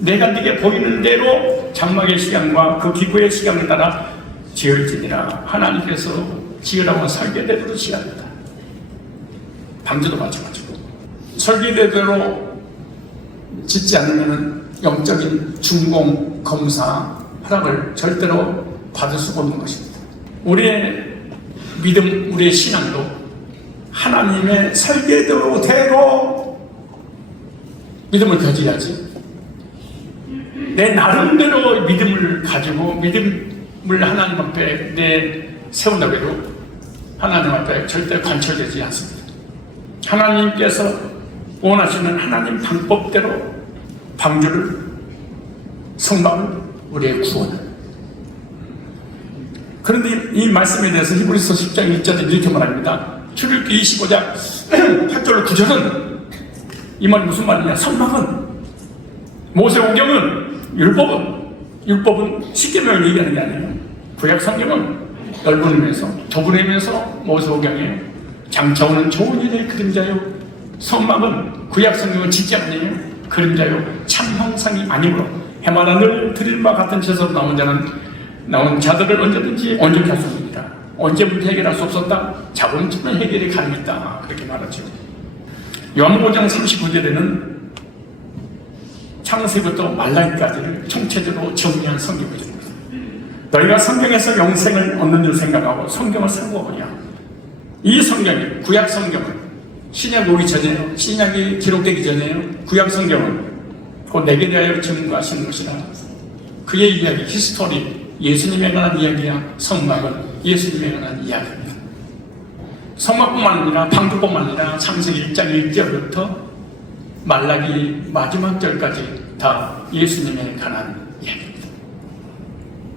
내가 네게 보이는 대로 장막의 시간과 그 기구의 시간에 따라 지을지니라 하나님께서 지으라고 설계대로 지었다. 방주도 마찬가지고 설계대로 짓지 않으면 영적인 준공 검사 허락을 절대로 받을 수가 없는 것입니다. 우리의 믿음, 우리의 신앙도 하나님의 설계대로 대로 믿음을 가져야지. 내 나름대로 믿음을 가지고 믿음을 하나님 앞에 내 세운다고 해도 하나님 앞에 절대 관철되지 않습니다. 하나님께서 원하시는 하나님 방법대로 방주를 성막을 우리의 구원을 그런데 이 말씀에 대해서 히브리서 10장 1절에 이렇게 말합니다. 출애굽기 25장 8절 9절은 이 말이 무슨 말이냐? 성막은 모세오경은 율법은 율법은 십계명을 얘기하는 게 아니에요. 구약 성경은 넓은 의미에서 좁은 의미에서 모세오경에 장차오는 좋은 일의 그림자요. 성막은 구약 성경은 진짜 아니에요. 그림자요. 참 형상이 아니므로 해마다 늘 드릴 바 같은 채소로 나온 자는 나온 자들을 언제든지 온전히 할수 있습니다. 언제부터 해결할 수 없었다? 자본주의 해결이 가능했다. 그렇게 말하죠. 요한복음 5장 39절에는 창세부터 말라기까지를 총체적으로 정리한 성경이죠. 너희가 성경에서 영생을 얻는 줄 생각하고 성경을 상고하냐? 이 성경이 구약 성경은 신약 오기 전에요. 신약이 기록되기 전에요. 구약 성경은 곧 내게 대하여 증거하신 것이라. 그의 이야기, 히스토리, 예수님에 관한 이야기야. 성막은 예수님에 관한 이야기입니다. 성막뿐만 아니라 방주뿐만 아니라 창세기 1장 1절부터 말라기 마지막 절까지 다 예수님에 관한.